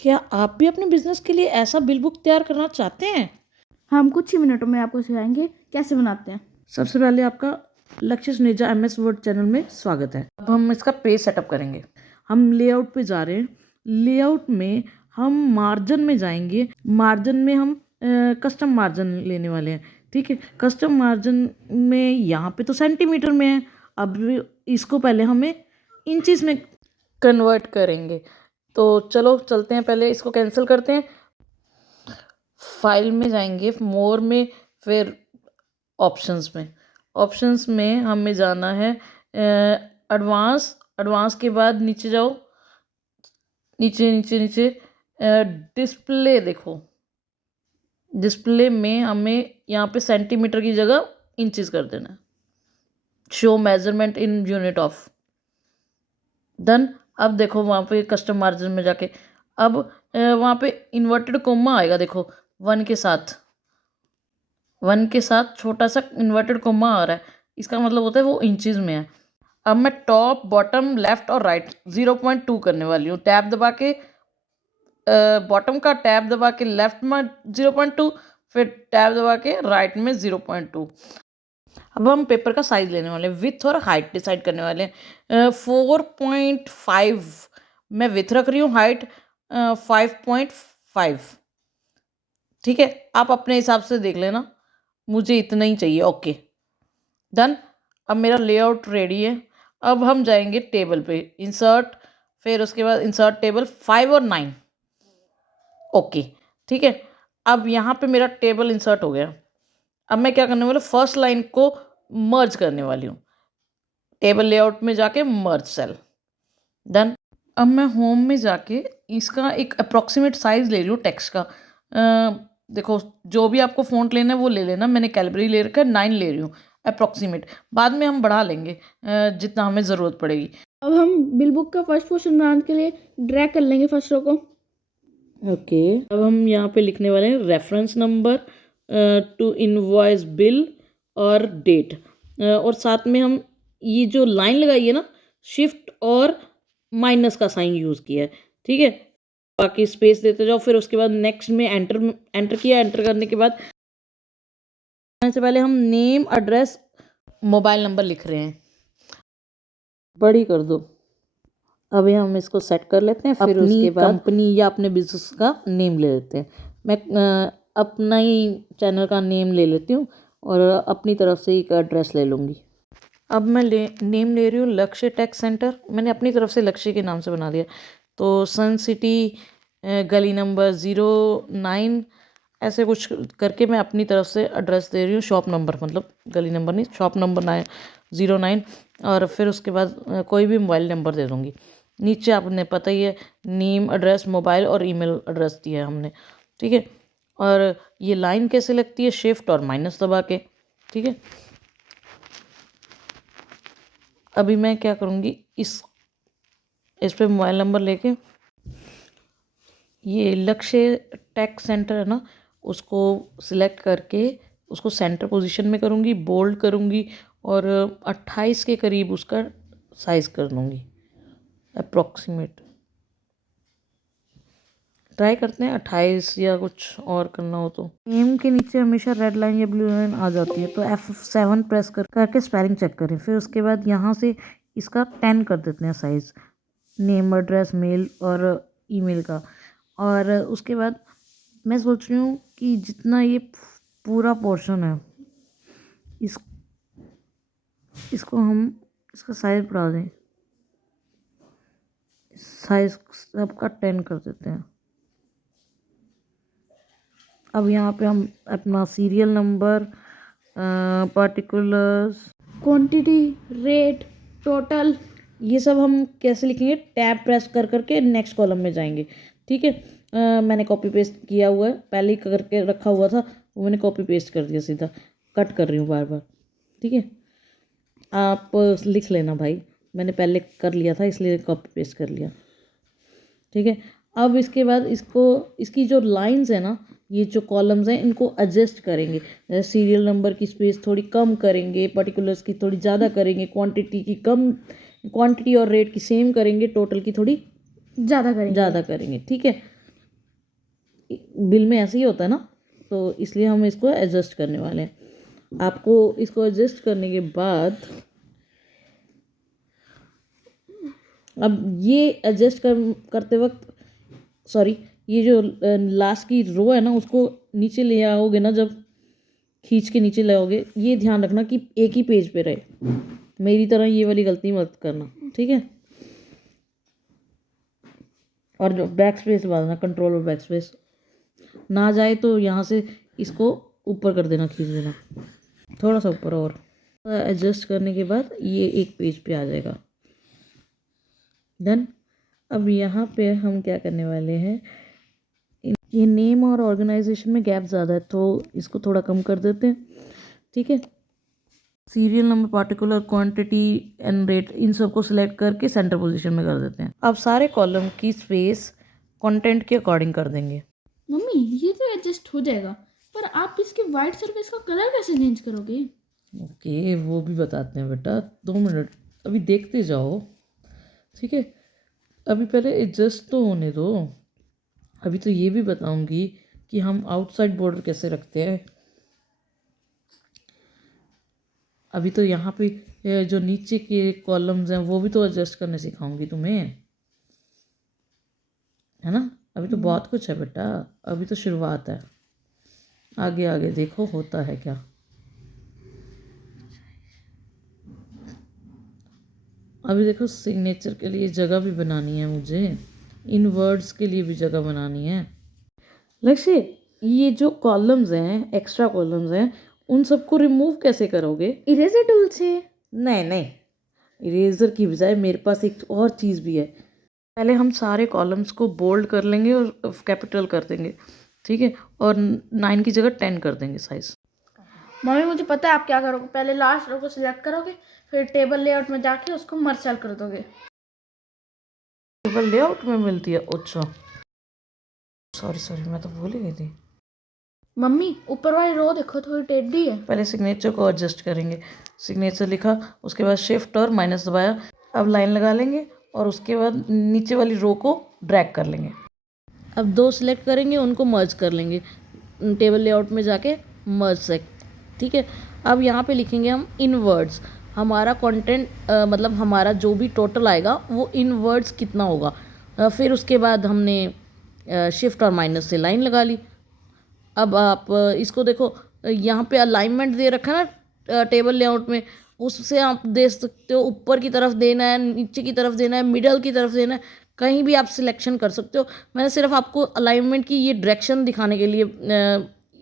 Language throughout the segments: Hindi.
क्या आप भी अपने बिजनेस के लिए ऐसा बिल बुक तैयार करना चाहते हैं? हम कुछ ही मिनटों में आपको सिखाएंगे कैसे बनाते हैं। सबसे पहले आपका लक्ष्य सुनेजा एमएस वर्ड चैनल में स्वागत है। अब हम इसका पेज सेटअप करेंगे। हम लेआउट पे जा रहे हैं। लेआउट में हम मार्जिन में जाएंगे। मार्जिन में हम कस्टम मार्जिन लेने वाले हैं। ठीक है, कस्टम मार्जिन में यहाँ पे तो सेंटीमीटर में है। अब इसको पहले हमें इंचेस में कन्वर्ट करेंगे। तो चलो चलते हैं, पहले इसको कैंसिल करते हैं। फाइल में जाएंगे, मोर में, फिर ऑप्शंस में हमें जाना है एडवांस के बाद नीचे जाओ, नीचे नीचे नीचे डिस्प्ले देखो। डिस्प्ले में हमें यहाँ पे सेंटीमीटर की जगह इंचेस कर देना है। Show measurement in unit of done. अब देखो वहाँ पे कस्टम मार्जिन में जाके अब वहाँ पे इन्वर्टेड कोमा आएगा। देखो वन के साथ छोटा सा इन्वर्टेड कोमा आ रहा है, इसका मतलब होता है वो इंचेस में है। अब मैं टॉप बॉटम लेफ्ट और राइट 0.2 करने वाली हूँ। टैब दबा के बॉटम का टैब दबा के लेफ्ट में 0.2, फिर टैब दबा के राइट में 0.2। अब हम पेपर का साइज लेने वाले हैं, विथ और हाइट डिसाइड करने वाले हैं। 4.5 मैं विथ रख रही हूँ, हाइट 5.5। ठीक है, आप अपने हिसाब से देख लेना, मुझे इतना ही चाहिए। Okay done. अब मेरा लेआउट रेडी है। अब हम जाएंगे टेबल पे, इंसर्ट, फिर उसके बाद इंसर्ट टेबल 5 और 9। ओके ठीक है, अब यहाँ पे मेरा टेबल इंसर्ट हो गया। अब मैं क्या करने वाली हूँ, फर्स्ट लाइन को मर्ज करने वाली हूँ। टेबल लेआउट में जाके मर्ज सेल, डन। अब मैं होम में जाके इसका एक अप्रॉक्सीमेट साइज ले रही हूँ टेक्स्ट का। देखो जो भी आपको फ़ॉन्ट लेना है वो ले लेना। मैंने कैलबरी ले रखा है, 9 ले रही हूँ अप्रॉक्सीमेट। बाद में हम बढ़ा लेंगे जितना हमें ज़रूरत पड़ेगी। अब हम बिल बुक का फर्स्ट पोर्शन बनाने के लिए ड्रैग कर लेंगे फर्स्ट रो को। ओके अब हम यहाँ पे लिखने वाले हैं reference number two invoice bill और डेट, और साथ में हम ये जो लाइन लगाई है ना, शिफ्ट और माइनस का साइन यूज़ किया है। ठीक है, बाकी स्पेस देते जाओ। फिर उसके बाद नेक्स्ट में एंटर किया। एंटर करने के बाद से पहले हम नेम, एड्रेस, मोबाइल नंबर लिख रहे हैं। बड़ी कर दो। अभी हम इसको सेट कर लेते हैं। फिर उसके बाद कंपनी या अपने बिजनेस का नेम ले लेते हैं। मैं अपना ही चैनल का नेम ले लेती हूँ और अपनी तरफ से एक एड्रेस ले लूँगी। अब मैं नेम ले रही हूँ लक्ष्य टेक सेंटर। मैंने अपनी तरफ से लक्ष्य के नाम से बना दिया। तो सन सिटी, गली नंबर 09, ऐसे कुछ करके मैं अपनी तरफ से एड्रेस दे रही हूँ। शॉप नंबर, मतलब गली नंबर नहीं, शॉप नंबर 09। और फिर उसके बाद कोई भी मोबाइल नंबर दे दूँगी। नीचे आपने पता ही है, नेम, एड्रेस, मोबाइल और ईमेल एड्रेस दिया है हमने। ठीक है, और ये लाइन कैसे लगती है, शिफ्ट और माइनस दबा के। ठीक है, अभी मैं क्या करूँगी, इस पे मोबाइल नंबर लेके ये लक्ष्य टेक सेंटर है ना, उसको सिलेक्ट करके उसको सेंटर पोजीशन में करूँगी, बोल्ड करूँगी और 28 के करीब उसका साइज़ कर दूँगी अप्रॉक्सीमेट। ट्राई करते हैं 28 या कुछ और करना हो तो। नेम के नीचे हमेशा रेड लाइन या ब्लू लाइन आ जाती है, तो F7 प्रेस करके स्पेलिंग चेक करें। फिर उसके बाद यहाँ से इसका 10 कर देते हैं साइज़, नेम, एड्रेस, मेल और ईमेल का। और उसके बाद मैं सोच रही हूँ कि जितना ये पूरा पोर्शन है, इसको हम इसका साइज़ बढ़ा दें। साइज़ सबका 10 कर देते हैं। अब यहाँ पे हम अपना serial number, particulars, quantity, rate, total, ये सब हम कैसे लिखेंगे, टैब प्रेस कर करके नेक्स्ट कॉलम में जाएंगे। ठीक है, मैंने कॉपी पेस्ट किया हुआ है, पहले ही करके रखा हुआ था, वो मैंने कॉपी पेस्ट कर दिया, सीधा कट कर रही हूँ बार बार। ठीक है, आप लिख लेना भाई, मैंने पहले कर लिया था इसलिए कॉपी पेस्ट कर लिया। ठीक है, अब इसके बाद इसकी जो लाइंस है ना, ये जो कॉलम्स हैं, इनको एडजस्ट करेंगे। जैसे सीरियल नंबर की स्पेस थोड़ी कम करेंगे, पर्टिकुलर्स की थोड़ी ज़्यादा करेंगे, क्वांटिटी और रेट की सेम करेंगे, टोटल की थोड़ी ज़्यादा करेंगे। ठीक है, बिल में ऐसे ही होता है ना, तो इसलिए हम इसको एडजस्ट करने वाले हैं। आपको इसको एडजस्ट करने के बाद अब ये एडजस्ट करते वक्त सॉरी, ये जो लास्ट की रो है ना उसको नीचे ले आओगे ना, जब खींच के नीचे ले आओगे, ये ध्यान रखना कि एक ही पेज पे रहे। मेरी तरह ये वाली गलती मत करना, ठीक है। और जो बैक स्पेस बांधना, कंट्रोल और बैक स्पेस ना जाए तो यहाँ से इसको ऊपर कर देना, खींच देना थोड़ा सा ऊपर, और एडजस्ट करने के बाद ये एक पेज पे आ जाएगा। डन। अब यहाँ पे हम क्या करने वाले हैं, ये नेम और ऑर्गेनाइजेशन में गैप ज़्यादा है तो इसको थोड़ा कम कर देते हैं, ठीक है। Serial number, particular, quantity and rate, इन सबको सिलेक्ट करके सेंटर पोजीशन में कर देते हैं। अब सारे कॉलम की स्पेस कंटेंट के अकॉर्डिंग कर देंगे। मम्मी ये तो एडजस्ट हो जाएगा, पर आप इसके वाइट सरफेस का कलर कैसे चेंज करोगे? ओके, वो भी बताते हैं बेटा, 2 मिनट अभी देखते जाओ, ठीक है। अभी पहले एडजस्ट तो होने दो, अभी तो ये भी बताऊंगी कि हम आउटसाइड बॉर्डर कैसे रखते हैं। अभी तो यहाँ पे जो नीचे के कॉलम्स हैं वो भी तो एडजस्ट करने सिखाऊंगी तुम्हें, है ना। अभी तो बहुत कुछ है बेटा, अभी तो शुरुआत है, आगे आगे देखो होता है क्या। अभी देखो सिग्नेचर के लिए जगह भी बनानी है मुझे, इन वर्ड्स के लिए भी जगह बनानी है। लक्ष्य, ये जो कॉलम्स हैं, एक्स्ट्रा कॉलम्स हैं, उन सबको रिमूव कैसे करोगे? इरेजर टूल से। नहीं नहीं, इरेजर की बजाय मेरे पास एक और चीज़ भी है। पहले हम सारे कॉलम्स को बोल्ड कर लेंगे और कैपिटल कर देंगे, ठीक है, और 9 की जगह 10 कर देंगे साइज। मम्मी मुझे पता है आप क्या करोगे, पहले लास्ट रो को सिलेक्ट करोगे, फिर टेबल लेआउट में जाके उसको मर्ज कर दोगे। टेबल लेआउट में मिलती है? अच्छा सॉरी सॉरी, मैं तो भूल ही गई थी। मम्मी ऊपर वाली रो देखो, थोड़ी टेढ़ी है। पहले सिग्नेचर को एडजस्ट करेंगे, सिग्नेचर लिखा, उसके बाद शिफ्ट और माइनस दबाया, अब लाइन लगा लेंगे और उसके बाद नीचे वाली रो को ड्रैग कर लेंगे। अब 2 सिलेक्ट करेंगे, उनको मर्ज कर लेंगे, टेबल लेआउट में जाके मर्ज से, ठीक है। अब यहाँ पे लिखेंगे हम इन वर्ड्स, हमारा कंटेंट मतलब हमारा जो भी टोटल आएगा वो इन वर्ड्स कितना होगा। फिर उसके बाद हमने शिफ्ट और माइनस से लाइन लगा ली। अब आप इसको देखो, यहाँ पे अलाइनमेंट दे रखा है ना टेबल लेआउट में, उससे आप दे सकते हो, ऊपर की तरफ देना है, नीचे की तरफ देना है, मिडल की तरफ देना है, कहीं भी आप सिलेक्शन कर सकते हो। मैंने सिर्फ आपको अलाइनमेंट की ये डायरेक्शन दिखाने के लिए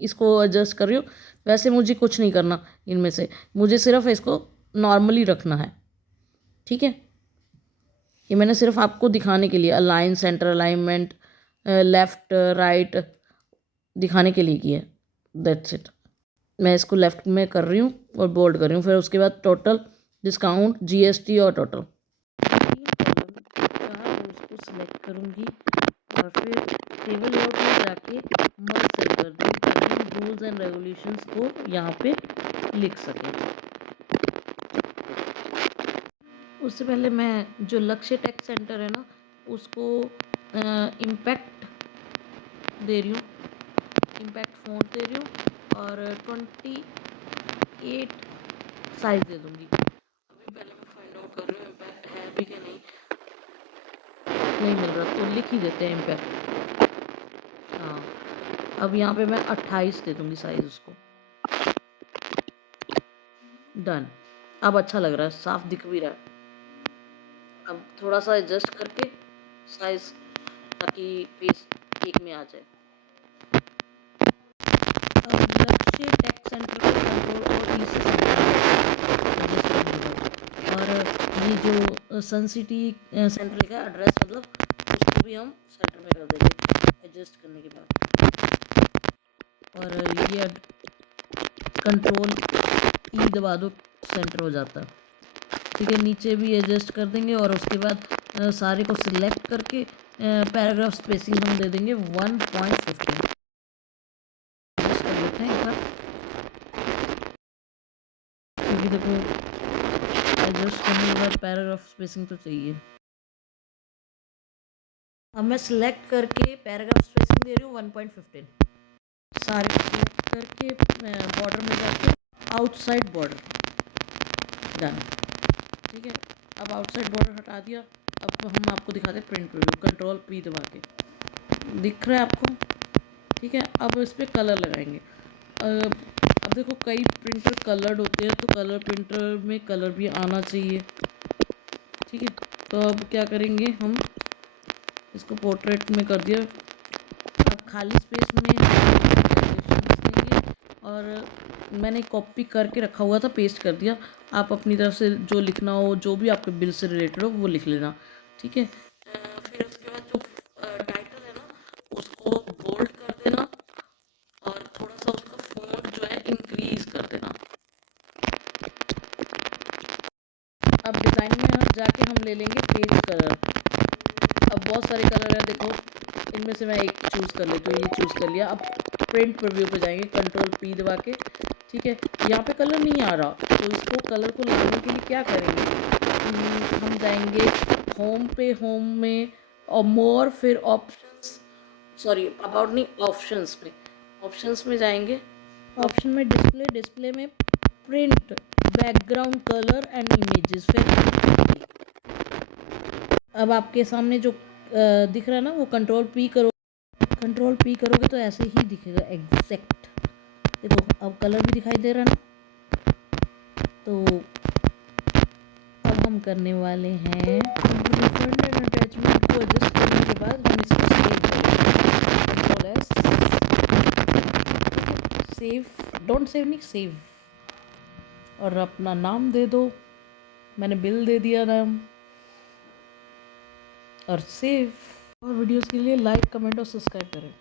इसको एडजस्ट कर रही हूँ, वैसे मुझे कुछ नहीं करना इनमें से, मुझे सिर्फ इसको नॉर्मली रखना है, ठीक है। ये मैंने सिर्फ आपको दिखाने के लिए align, centre alignment, left right दिखाने के लिए किया है, दैट्स इट। मैं इसको लेफ़्ट में कर रही हूँ और बोल्ड कर रही हूँ, फिर उसके बाद टोटल, डिस्काउंट, जीएसटी और टोटल। उसको सिलेक्ट करूँगी और फिर टेबल लेआउट में जाके मर्ज सेल कर दूँगी ताकि हम रूल्स एंड रेगुलेशंस को यहाँ पे लिख सकें। उससे पहले मैं जो लक्ष्य टेक्स्ट सेंटर है ना उसको इम्पैक्ट दे रही हूँ, इम्पैक्ट फ़ॉन्ट दे रही हूँ और 28 साइज दे दूँगी। अभी पहले मैं फाइंड आउट कर रही हूँ इम्पैक्ट है भी कि नहीं मिल रहा, तो लिख ही देते हैं इम्पैक्ट। हाँ, अब यहाँ पे मैं 28 दे दूँगी साइज उसको। डन। अब अच्छा लग रहा है, साफ दिख भी रहा है। अब थोड़ा सा एडजस्ट करके साइज ताकि पेज एक में आ जाए। अब लक्ष्य टेक्स्ट सेंटर को कंट्रोल और ई से एडजस्ट करेंगे और ये जो सन सिटी सेंटर लिखा है एड्रेस, मतलब उसको भी हम सेंटर में कर देंगे एडजस्ट करने के बाद। और ये कंट्रोल ई दबा दो, सेंटर हो जाता है, ठीक है। नीचे भी एडजस्ट कर देंगे और उसके बाद सारे को सिलेक्ट करके पैराग्राफ स्पेसिंग हम दे देंगे 1.15। एडजस्ट कर लेते हैं एक बार, क्योंकि देखो एडजस्ट करने के बाद पैराग्राफ स्पेसिंग तो चाहिए। अब मैं सिलेक्ट करके पैराग्राफ स्पेसिंग दे रही हूँ 1.15, सारे सिलेक्ट करके बॉर्डर में जाके आउटसाइड बॉर्डर डन। ठीक है, अब आउटसाइड बॉर्डर हटा दिया। अब हम आपको दिखाते हैं प्रिंट प्रीव्यू, कंट्रोल पी दबा के, दिख रहा है आपको? ठीक है, अब इस पर कलर लगाएंगे। अब देखो कई प्रिंटर कलर्ड होते हैं, तो कलर प्रिंटर में कलर भी आना चाहिए। ठीक है, तो अब क्या करेंगे, हम इसको पोर्ट्रेट में कर दिया। अब खाली स्पेस में देंगे और मैंने कॉपी करके रखा हुआ था, पेस्ट कर दिया। आप अपनी तरफ से जो लिखना हो, जो भी आपके बिल से रिलेटेड हो वो लिख लेना। ठीक है, फिर उसके बाद जो टाइटल है ना उसको बोल्ड कर देना और थोड़ा सा उसका फॉन्ट जो है इंक्रीज कर देना। अब डिज़ाइन में जाके हम ले लेंगे पेज कलर। अब बहुत सारे कलर हैं, देखो इनमें से मैं एक चूज़ कर लेती हूँ, ये चूज़ कर लिया। अब प्रिंट प्रीव्यू पे जाएंगे, कंट्रोल पी दबा के। ठीक है, यहाँ पे कलर नहीं आ रहा, तो इसको कलर को लाने के लिए क्या करेंगे, हम जाएंगे होम पे, होम में और मोर, फिर ऑप्शंस, सॉरी अबाउट नहीं, ऑप्शंस में, ऑप्शंस में जाएंगे। ऑप्शन में डिस्प्ले, डिस्प्ले में print background colour and images. फिर अब आपके सामने जो दिख रहा है ना, वो कंट्रोल पी करो, कंट्रोल पी करोगे तो ऐसे ही दिखेगा एग्जैक्ट। देखो अब कलर भी दिखाई दे रहा है ना। तो अब हम करने वाले हैं रिफंड एंड अटैचमेंट को एडजस्ट करने के बाद हम इसको सेव करेंगे। सेव, डोंट सेव नहीं, सेव, और अपना नाम दे दो। मैंने बिल दे दिया नाम और सेव। और वीडियोस के लिए लाइक, कमेंट और सब्सक्राइब करें।